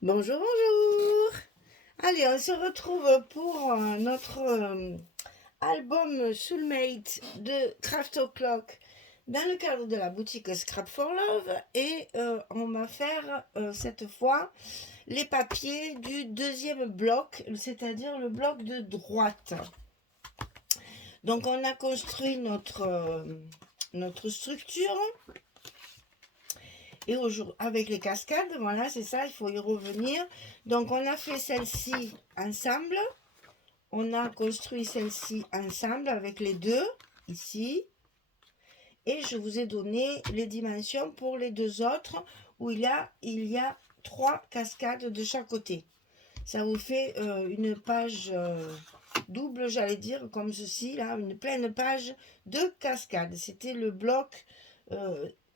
Bonjour, bonjour. Allez, on se retrouve pour notre album Soulmate de Craft O'Clock dans le cadre de la boutique Scrap for Love et on va faire cette fois les papiers du deuxième bloc, c'est-à-dire le bloc de droite. Donc on a construit notre structure. Et aujourd'hui, avec les cascades, voilà, c'est ça, il faut y revenir. Donc, on a fait celle-ci ensemble. On a construit celle-ci ensemble avec les deux, ici. Et je vous ai donné les dimensions pour les deux autres, où il y a 3 cascades de chaque côté. Ça vous fait une page double, j'allais dire, comme ceci, là, une pleine page de cascades. C'était le bloc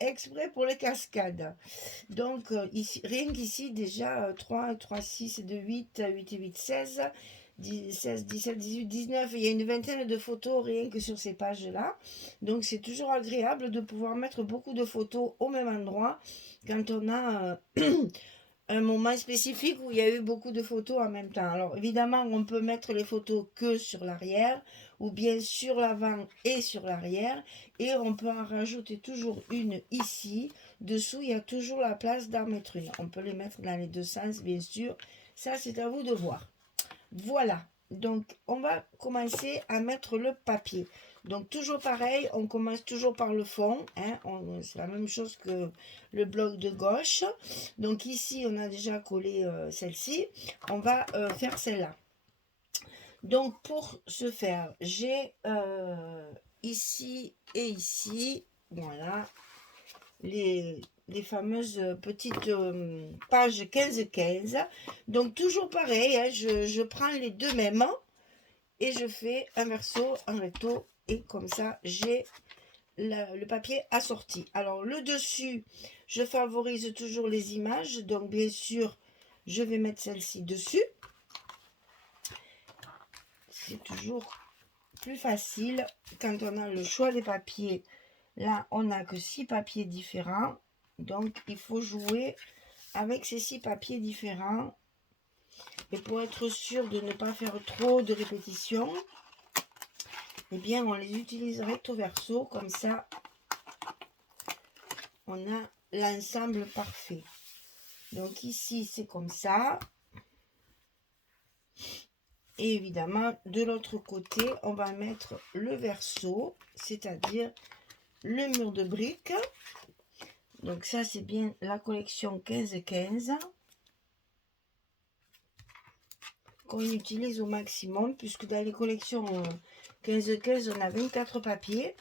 exprès pour les cascades. Donc, ici, rien qu'ici, déjà, 3, 3, 6, 2, 8, 8 et 8, 16, 16, 17, 18, 19. Il y a une vingtaine de photos rien que sur ces pages-là. Donc, c'est toujours agréable de pouvoir mettre beaucoup de photos au même endroit quand on a un moment spécifique où il y a eu beaucoup de photos en même temps. Alors, évidemment, on peut mettre les photos que sur l'arrière ou bien sur l'avant et sur l'arrière. Et on peut en rajouter toujours une ici. Dessous, il y a toujours la place d'en mettre une. On peut les mettre dans les deux sens, bien sûr. Ça, c'est à vous de voir. Voilà. Donc, on va commencer à mettre le papier. Donc, toujours pareil, on commence toujours par le fond. Hein, c'est la même chose que le bloc de gauche. Donc, ici, on a déjà collé celle-ci. On va faire celle-là. Donc, pour ce faire, j'ai ici et ici, voilà, les fameuses petites pages 15-15. Donc, toujours pareil, hein, je prends les deux mêmes et je fais un verso, un recto, et comme ça, j'ai le papier assorti. Alors, le dessus, je favorise toujours les images. Donc, bien sûr, je vais mettre celle-ci dessus. C'est toujours plus facile quand on a le choix des papiers. Là, on n'a que 6 papiers différents. Donc, il faut jouer avec ces 6 papiers différents. Et pour être sûr de ne pas faire trop de répétitions, eh bien, on les utilise recto verso. Comme ça, on a l'ensemble parfait. Donc, ici, c'est comme ça. Et évidemment, de l'autre côté, on va mettre le verso, c'est-à-dire le mur de briques. Donc ça, c'est bien la collection 15-15 qu'on utilise au maximum, puisque dans les collections 15-15, on a 24 papiers.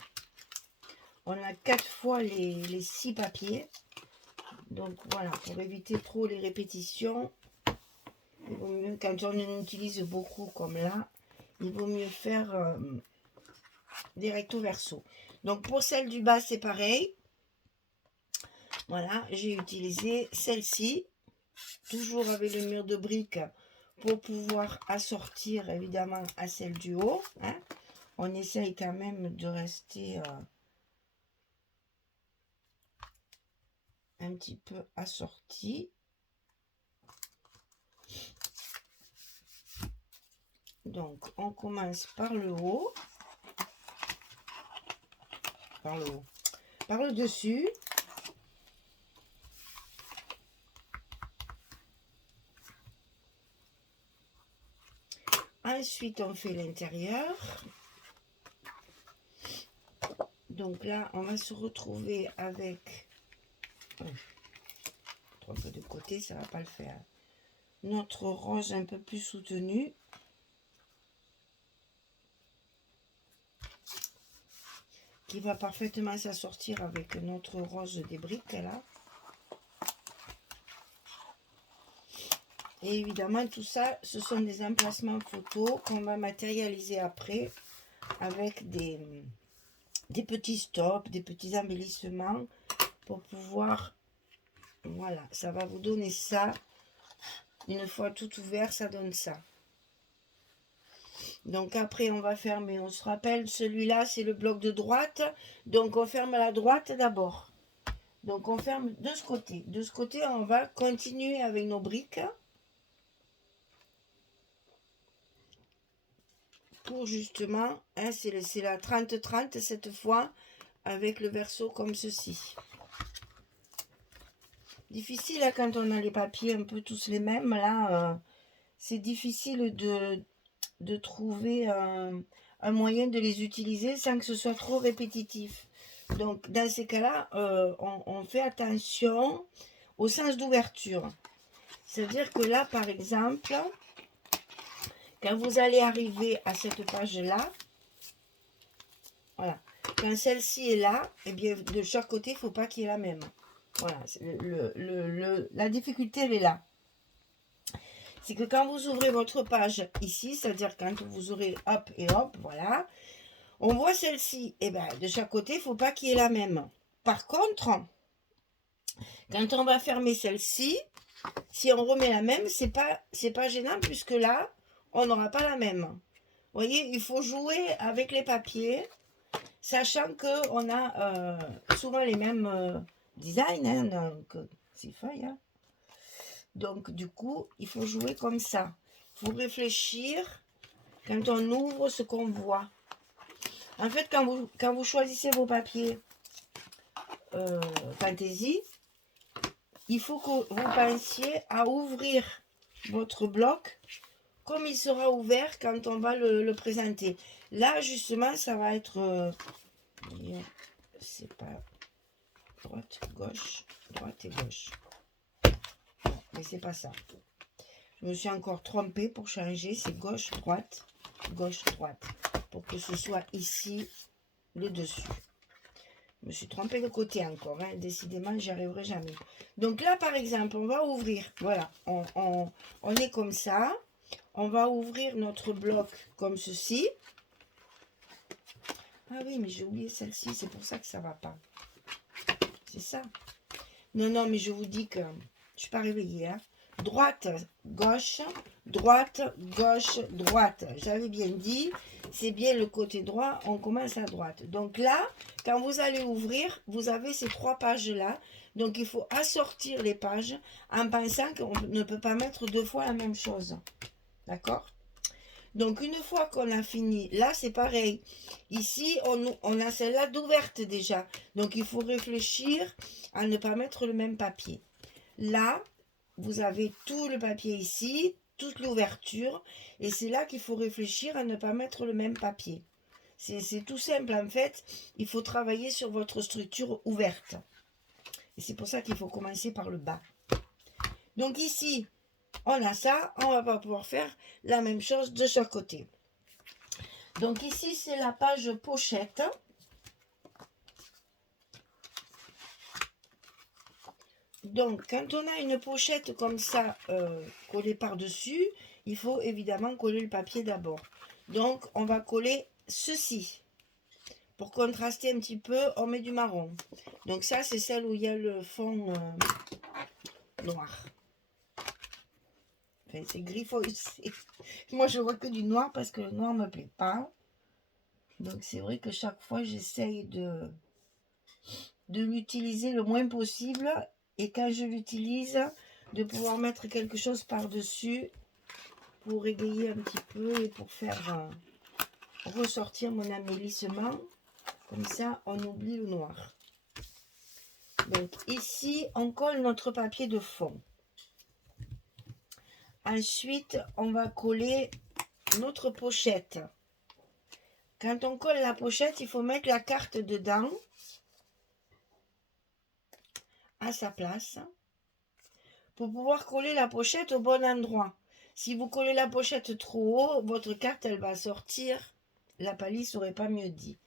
On a 4 fois les 6 papiers. Donc voilà, pour éviter trop les répétitions, il vaut mieux, quand on en utilise beaucoup comme là, il vaut mieux faire des recto verso. Donc pour celle du bas, c'est pareil. Voilà, j'ai utilisé celle-ci, toujours avec le mur de briques, pour pouvoir assortir évidemment à celle du haut. Hein. On essaye quand même de rester un petit peu assorti. Donc, on commence par le haut. Par le haut. Par le dessus. Ensuite, on fait l'intérieur. Donc là, on va se retrouver avec... un peu de côté, ça va pas le faire. Notre rose un peu plus soutenu. Qui va parfaitement s'assortir avec notre rose des briques là. Et évidemment, tout ça, ce sont des emplacements photos qu'on va matérialiser après avec des petits stops, des petits embellissements pour pouvoir... Voilà, ça va vous donner ça. Une fois tout ouvert, ça donne ça. Donc après, on va fermer. On se rappelle, celui-là, c'est le bloc de droite. Donc on ferme la droite d'abord. Donc on ferme de ce côté. De ce côté, on va continuer avec nos briques. Pour justement, hein, c'est la 30-30 cette fois, avec le verso comme ceci. Difficile hein, quand on a les papiers un peu tous les mêmes, là, c'est difficile de trouver un moyen de les utiliser sans que ce soit trop répétitif. Donc dans ces cas-là, on fait attention au sens d'ouverture. C'est-à-dire que là, par exemple, quand vous allez arriver à cette page-là, voilà, quand celle-ci est là, eh bien, de chaque côté, il ne faut pas qu'il y ait la même. Voilà, la difficulté, elle est là. C'est que quand vous ouvrez votre page ici, c'est-à-dire quand vous aurez hop et hop, voilà, on voit celle-ci. Et bien, de chaque côté, il ne faut pas qu'il y ait la même. Par contre, quand on va fermer celle-ci, si on remet la même, c'est pas gênant puisque là, on n'aura pas la même. Vous voyez, il faut jouer avec les papiers, sachant qu'on a souvent les mêmes designs, hein, donc ces feuilles. Hein. Donc, du coup, il faut jouer comme ça. Il faut réfléchir quand on ouvre ce qu'on voit. En fait, quand vous choisissez vos papiers fantaisie, il faut que vous pensiez à ouvrir votre bloc comme il sera ouvert quand on va le présenter. Là, justement, ça va être... c'est pas droite, gauche, droite et gauche. Mais c'est pas ça. Je me suis encore trompée pour changer. C'est gauche, droite, pour que ce soit ici le dessus. Je me suis trompée de côté encore. Hein. Décidément, j'y arriverai jamais. Donc là, par exemple, on va ouvrir. Voilà, on est comme ça. On va ouvrir notre bloc comme ceci. Ah oui, mais j'ai oublié celle-ci. C'est pour ça que ça ne va pas. C'est ça. Non, mais je vous dis que je ne suis pas réveillée. Hein. Droite, gauche, droite, gauche, droite. J'avais bien dit, c'est bien le côté droit, on commence à droite. Donc là, quand vous allez ouvrir, vous avez ces 3 pages-là. Donc il faut assortir les pages en pensant qu'on ne peut pas mettre 2 fois la même chose. D'accord ? Donc une fois qu'on a fini, là c'est pareil. Ici, on a celle-là d'ouverte déjà. Donc il faut réfléchir à ne pas mettre le même papier. Là, vous avez tout le papier ici, toute l'ouverture. Et c'est là qu'il faut réfléchir à ne pas mettre le même papier. C'est tout simple en fait. Il faut travailler sur votre structure ouverte. Et c'est pour ça qu'il faut commencer par le bas. Donc ici, on a ça. On va pas pouvoir faire la même chose de chaque côté. Donc ici, c'est la page pochette. Donc, quand on a une pochette comme ça collée par-dessus, il faut évidemment coller le papier d'abord. Donc, on va coller ceci. Pour contraster un petit peu, on met du marron. Donc ça, c'est celle où il y a le fond noir. Enfin, c'est gris foncé. Moi, je vois que du noir parce que le noir ne me plaît pas. Donc, c'est vrai que chaque fois, j'essaye de l'utiliser le moins possible. Et quand je l'utilise, de pouvoir mettre quelque chose par-dessus pour égayer un petit peu et pour faire ressortir mon embellissement. Comme ça, on oublie le noir. Donc ici, on colle notre papier de fond. Ensuite, on va coller notre pochette. Quand on colle la pochette, il faut mettre la carte dedans à sa place pour pouvoir coller la pochette au bon endroit. Si vous collez la pochette trop haut, votre carte, elle va sortir. La palisse n'aurait pas mieux dit.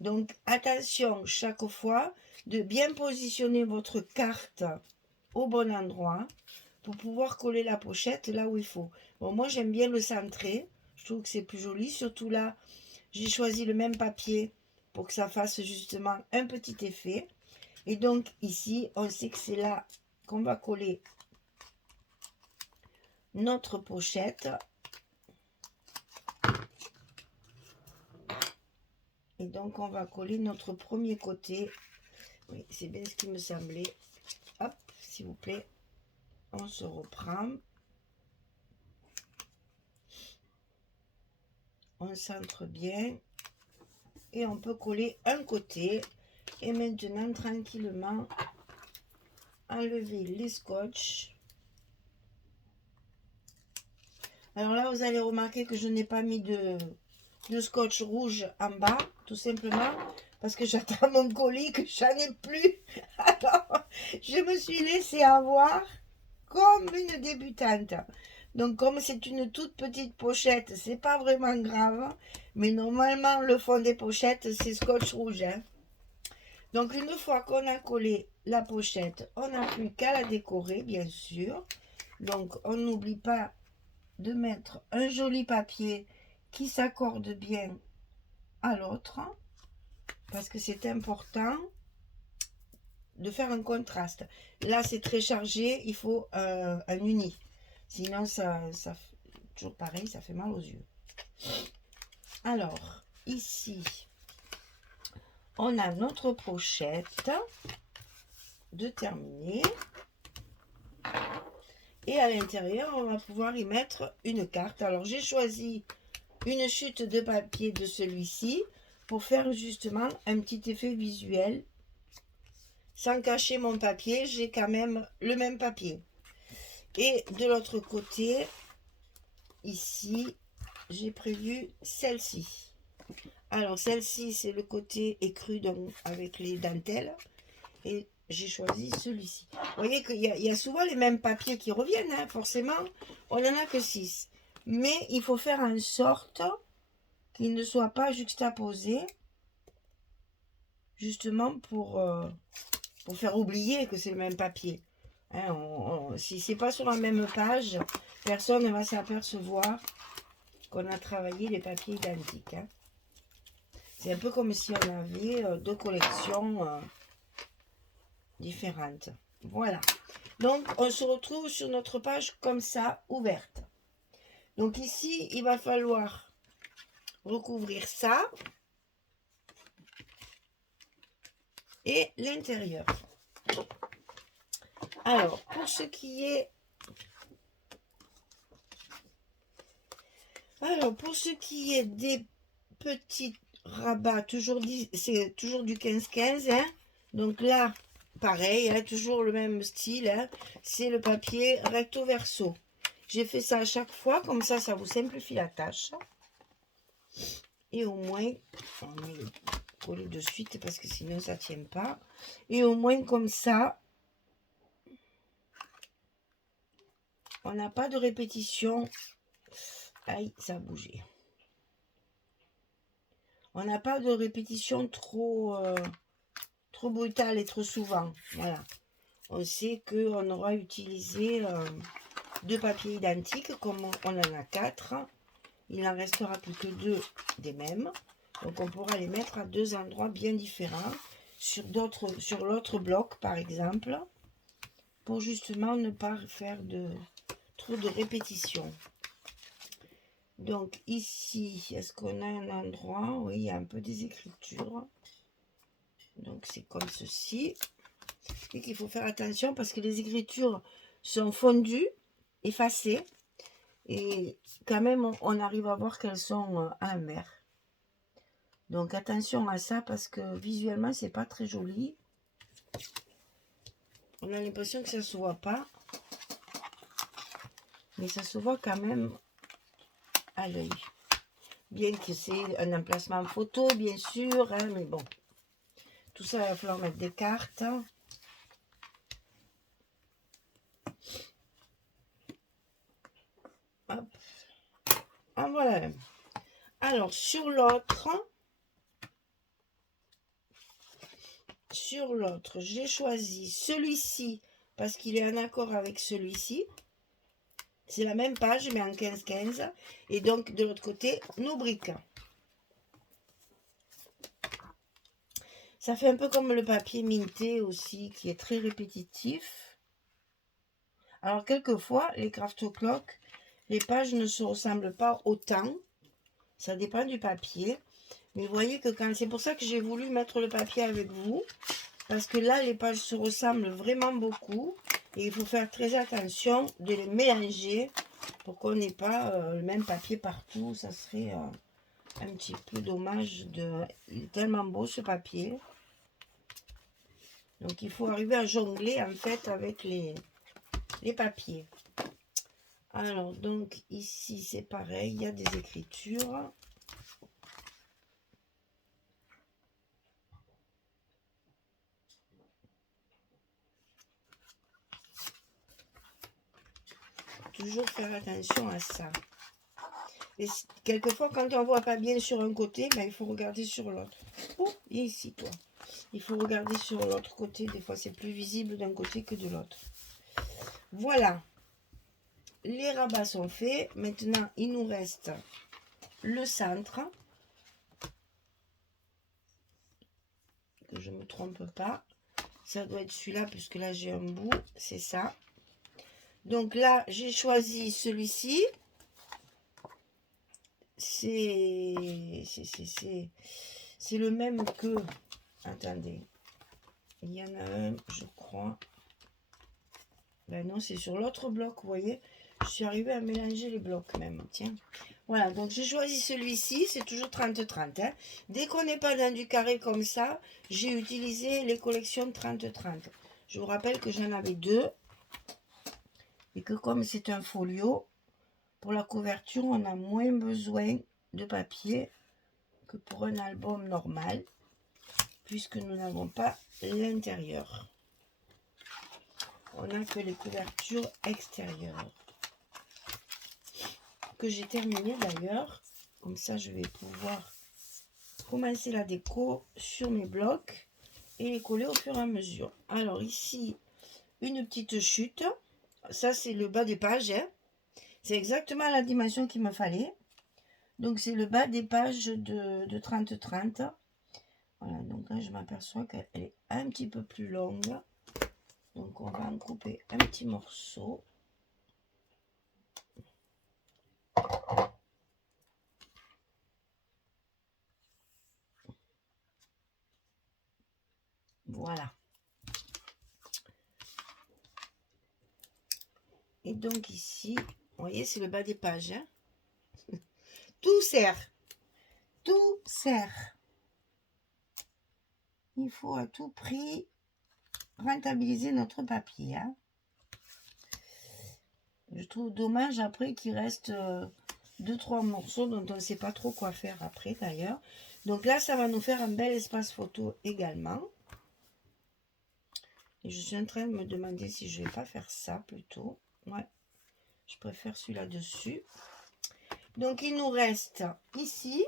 Donc, attention, chaque fois, de bien positionner votre carte au bon endroit pour pouvoir coller la pochette là où il faut. Bon, moi, j'aime bien le centrer. Je trouve que c'est plus joli. Surtout là, j'ai choisi le même papier pour que ça fasse justement un petit effet. Et donc, ici, on sait que c'est là qu'on va coller notre pochette. Et donc, on va coller notre premier côté Oui, c'est bien ce qui me semblait. Hop, s'il vous plaît. On se reprend. On centre bien. Et on peut coller un côté. Et maintenant, tranquillement, enlever les scotch. Alors là, vous allez remarquer que je n'ai pas mis de scotch rouge en bas, tout simplement, parce que j'attends mon colis, que j'en ai plus. Alors, je me suis laissée avoir comme une débutante. Donc, comme c'est une toute petite pochette, c'est pas vraiment grave. Mais normalement, le fond des pochettes, c'est scotch rouge. Hein. Donc, une fois qu'on a collé la pochette, on n'a plus qu'à la décorer, bien sûr. Donc, on n'oublie pas de mettre un joli papier qui s'accorde bien à l'autre, parce que c'est important de faire un contraste. Là, c'est très chargé, il faut un uni. Sinon, toujours pareil, ça fait mal aux yeux. Alors, ici, on a notre pochette de terminer. Et à l'intérieur, on va pouvoir y mettre une carte. Alors, j'ai choisi une chute de papier de celui-ci pour faire justement un petit effet visuel. Sans cacher mon papier, j'ai quand même le même papier. Et de l'autre côté, ici, j'ai prévu celle-ci. Alors, celle-ci, c'est le côté écru, donc avec les dentelles. Et j'ai choisi celui-ci. Vous voyez qu'il y a souvent les mêmes papiers qui reviennent, hein, forcément. On n'en a que 6. Mais il faut faire en sorte qu'ils ne soient pas juxtaposés, justement pour faire oublier que c'est le même papier. Hein, si c'est pas sur la même page, personne ne va s'apercevoir qu'on a travaillé les papiers identiques. Hein. C'est un peu comme si on avait deux collections différentes. Voilà. Donc, on se retrouve sur notre page comme ça, ouverte. Donc ici, il va falloir recouvrir ça et l'intérieur. Alors, pour ce qui est... des petits rabats, c'est toujours du 15-15. Hein. Donc là, pareil, hein, toujours le même style. Hein. C'est le papier recto verso. J'ai fait ça à chaque fois, comme ça vous simplifie la tâche. Et au moins, on met le coller de suite parce que sinon ça ne tient pas. Et au moins comme ça, on n'a pas de répétition. Aïe, ça a bougé. On n'a pas de répétition trop brutale et trop souvent. Voilà. On sait qu'on aura utilisé deux papiers identiques, comme on en a 4. Il n'en restera plus que 2 des mêmes. Donc on pourra les mettre à 2 endroits bien différents, sur l'autre bloc par exemple, pour justement ne pas faire trop de répétitions. Donc ici, est-ce qu'on a un endroit? Oui, il y a un peu des écritures. Donc c'est comme ceci. Et qu'il faut faire attention parce que les écritures sont fondues, effacées. Et quand même, on arrive à voir qu'elles sont à l'envers. Donc attention à ça parce que visuellement, c'est pas très joli. On a l'impression que ça se voit pas. Mais ça se voit quand même à l'œil. Bien que c'est un emplacement photo, bien sûr. Hein, mais bon. Tout ça, il va falloir mettre des cartes. Hop. Ah, voilà. Alors, sur l'autre, j'ai choisi celui-ci parce qu'il est en accord avec celui-ci. C'est la même page, mais en 15-15. Et donc, de l'autre côté, nos briques. Ça fait un peu comme le papier minté aussi, qui est très répétitif. Alors, quelquefois, les Craft Clock, les pages ne se ressemblent pas autant. Ça dépend du papier. Mais vous voyez que c'est pour ça que j'ai voulu mettre le papier avec vous. parce que là, les pages se ressemblent vraiment beaucoup. Et il faut faire très attention de les mélanger pour qu'on n'ait pas le même papier partout. Ça serait un petit peu dommage. Il est tellement beau ce papier. Donc il faut arriver à jongler en fait avec les papiers. Alors donc ici c'est pareil, il y a des écritures. Toujours faire attention à ça. Et quelquefois quand on voit pas bien sur un côté, ben, il faut regarder sur l'autre. Oh, viens ici toi. Il faut regarder sur l'autre côté, des fois c'est plus visible d'un côté que de l'autre. Voilà. Les rabats sont faits. Maintenant, il nous reste le centre. Que je ne me trompe pas. Ça doit être celui-là, puisque là, j'ai un bout. C'est ça. Donc là, j'ai choisi celui-ci. C'est le même que... Attendez. Il y en a un, je crois. Ben non, c'est sur l'autre bloc, vous voyez. Je suis arrivée à mélanger les blocs même. Tiens. Voilà, donc j'ai choisi celui-ci. C'est toujours 30-30. Hein. Dès qu'on n'est pas dans du carré comme ça, j'ai utilisé les collections 30-30. Je vous rappelle que j'en avais deux. Et que comme c'est un folio, pour la couverture, on a moins besoin de papier que pour un album normal. Puisque nous n'avons pas l'intérieur. On n'a que les couvertures extérieures. Que j'ai terminé d'ailleurs. Comme ça, je vais pouvoir commencer la déco sur mes blocs et les coller au fur et à mesure. Alors ici, une petite chute. Ça, c'est le bas des pages. Hein. C'est exactement la dimension qu'il me fallait. Donc, c'est le bas des pages de 30-30. Voilà, donc là, je m'aperçois qu'elle est un petit peu plus longue. Donc, on va en couper un petit morceau. Voilà. Et donc ici, vous voyez, c'est le bas des pages. Hein. Tout sert. Tout sert. Il faut à tout prix rentabiliser notre papier. Hein. Je trouve dommage après qu'il reste 2-3 morceaux dont on ne sait pas trop quoi faire après d'ailleurs. Donc là, ça va nous faire un bel espace photo également. Et je suis en train de me demander si je ne vais pas faire ça plutôt. Ouais, je préfère celui-là dessus. Donc il nous reste ici.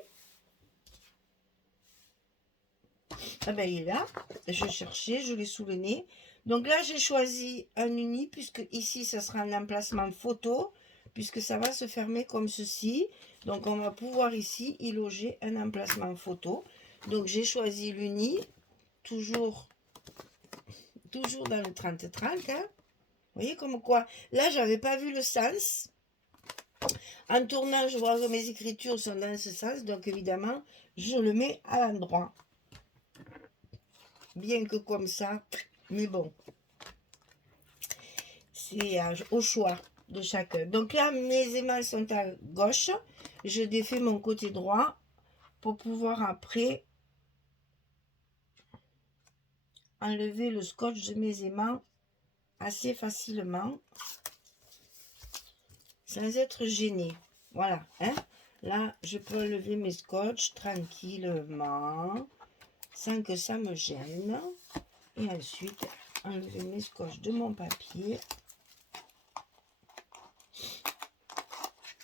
Ah ben il est là. Je cherchais, je l'ai sous le nez. Donc là, j'ai choisi un uni, puisque ici, ça sera un emplacement photo, puisque ça va se fermer comme ceci. Donc, on va pouvoir ici y loger un emplacement photo. Donc, j'ai choisi l'uni, toujours dans le 30-30. Hein. Vous voyez comme quoi, là, j'avais pas vu le sens. En tournant, je vois que mes écritures sont dans ce sens. Donc, évidemment, je le mets à l'endroit. Bien que comme ça, mais bon. C'est au choix de chacun. Donc là, mes émals sont à gauche. Je défais mon côté droit pour pouvoir après enlever le scotch de mes aimants assez facilement sans être gêné. Voilà. Hein? Là, je peux enlever mes scotch tranquillement sans que ça me gêne. Et ensuite, enlever mes scotch de mon papier.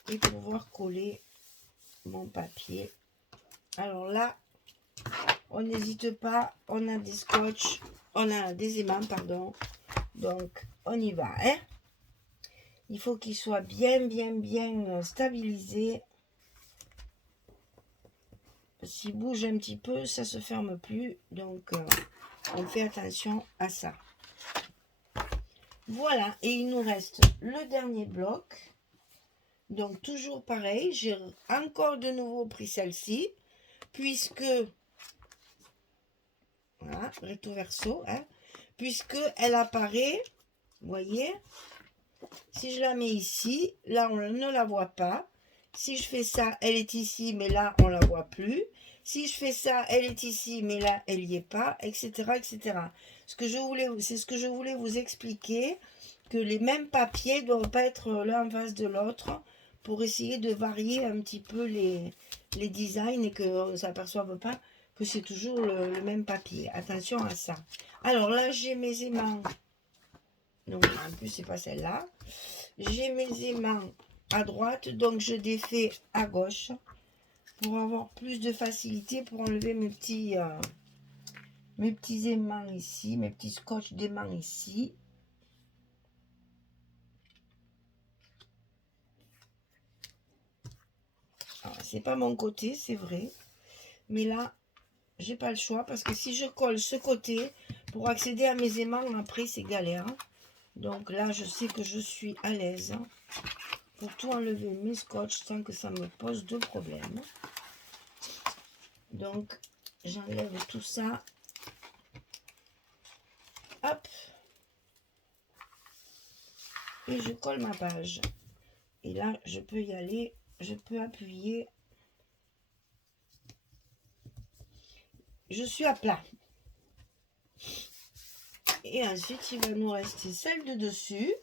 Et pouvoir coller mon papier. Alors là, on n'hésite pas, on a des scotch, on a des aimants, pardon. Donc, on y va. Hein? Il faut qu'il soit bien stabilisé. S'il bouge un petit peu, ça se ferme plus. Donc, on fait attention à ça. Voilà, et il nous reste le dernier bloc. Donc, toujours pareil, j'ai encore de nouveau pris celle-ci, puisque Voilà, recto verso, hein, puisque elle apparaît, vous voyez, si je la mets ici, là on ne la voit pas. Si je fais ça, elle est ici, mais là on la voit plus. Si je fais ça, elle est ici, mais là elle n'y est pas, etc., etc. C'est ce que je voulais vous expliquer, que les mêmes papiers ne doivent pas être l'un en face de l'autre pour essayer de varier un petit peu les designs et qu'on ne s'aperçoive pas que c'est toujours le même papier. Attention à ça. Alors là, j'ai mes aimants. Donc, en plus, c'est pas celle-là. J'ai mes aimants à droite, donc je défais à gauche pour avoir plus de facilité pour enlever mes petits aimants ici, mes petits scotch d'aimants ici. C'est pas mon côté, c'est vrai, mais là j'ai pas le choix parce que si je colle ce côté pour accéder à mes aimants après c'est galère. Donc là je sais que je suis à l'aise pour tout enlever mes scotch sans que ça me pose de problème. Donc j'enlève tout ça, hop, et je colle ma page. Et là je peux y aller, je peux appuyer, je suis à plat. Et ensuite il va nous rester celle de dessus,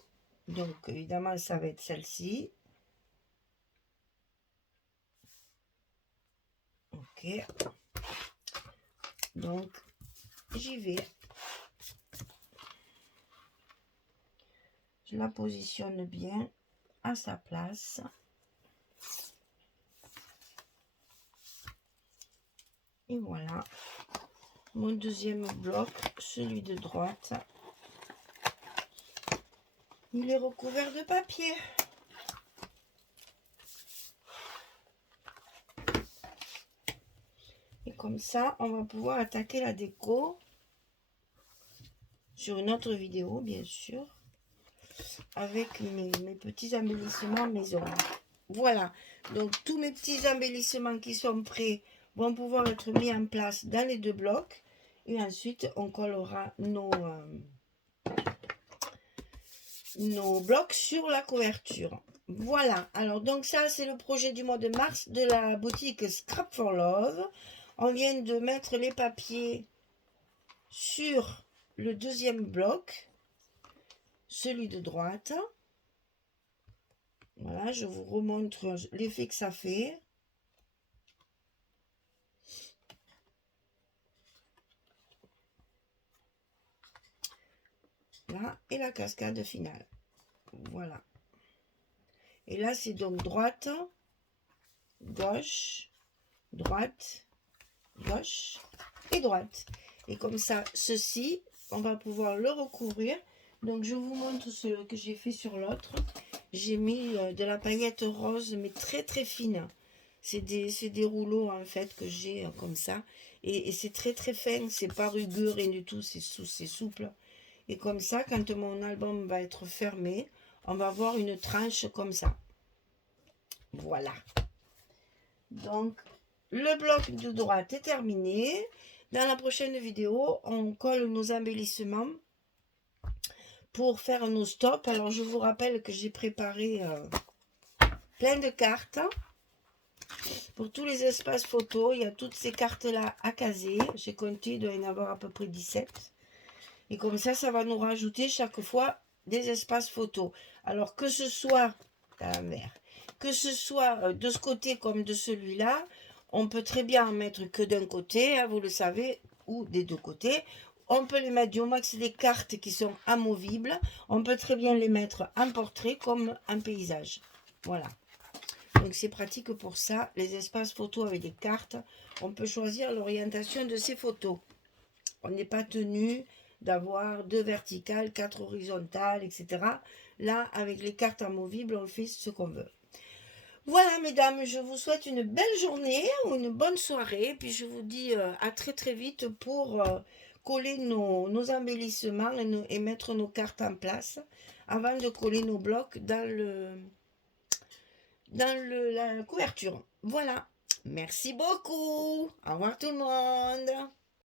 donc évidemment ça va être celle-ci. Ok, donc j'y vais, je la positionne bien à sa place. Et voilà, mon deuxième bloc, celui de droite, il est recouvert de papier. Et comme ça, on va pouvoir attaquer la déco sur une autre vidéo, bien sûr, avec mes petits embellissements maison. Voilà, donc tous mes petits embellissements qui sont prêts vont pouvoir être mis en place dans les deux blocs. Et ensuite, on collera nos blocs sur la couverture. Voilà, alors donc ça, c'est le projet du mois de mars de la boutique Scrap for Love. On vient de mettre les papiers sur le deuxième bloc, celui de droite. Voilà, je vous remontre l'effet que ça fait. Là, et la cascade finale. Voilà. Et là, c'est donc droite, gauche, droite, gauche et droite. Et comme ça, ceci, on va pouvoir le recouvrir. Donc, je vous montre ce que j'ai fait sur l'autre. J'ai mis de la paillette rose, mais très très fine. C'est des rouleaux en fait que j'ai comme ça. Et c'est très très fin, c'est pas rugueux, rien du tout, c'est souple. Et comme ça, quand mon album va être fermé, on va avoir une tranche comme ça. Voilà. Donc, le bloc de droite est terminé. Dans la prochaine vidéo, on colle nos embellissements pour faire nos stops. Alors, je vous rappelle que j'ai préparé plein de cartes. Pour tous les espaces photos, il y a toutes ces cartes-là à caser. J'ai compté, il doit y en avoir à peu près 17. Et comme ça, ça va nous rajouter chaque fois des espaces photos. Alors que ce soit à l'envers, que ce soit de ce côté comme de celui-là, on peut très bien en mettre que d'un côté, hein, vous le savez, ou des deux côtés. On peut les mettre, du moment que c'est des cartes qui sont amovibles, on peut très bien les mettre en portrait comme en paysage. Voilà. Donc c'est pratique pour ça. Les espaces photos avec des cartes, on peut choisir l'orientation de ces photos. On n'est pas tenu d'avoir 2 verticales, 4 horizontales, etc. Là, avec les cartes amovibles, on fait ce qu'on veut. Voilà, mesdames, je vous souhaite une belle journée ou une bonne soirée. Puis je vous dis à très très vite pour coller nos embellissements et mettre nos cartes en place avant de coller nos blocs dans la couverture. Voilà. Merci beaucoup. Au revoir tout le monde.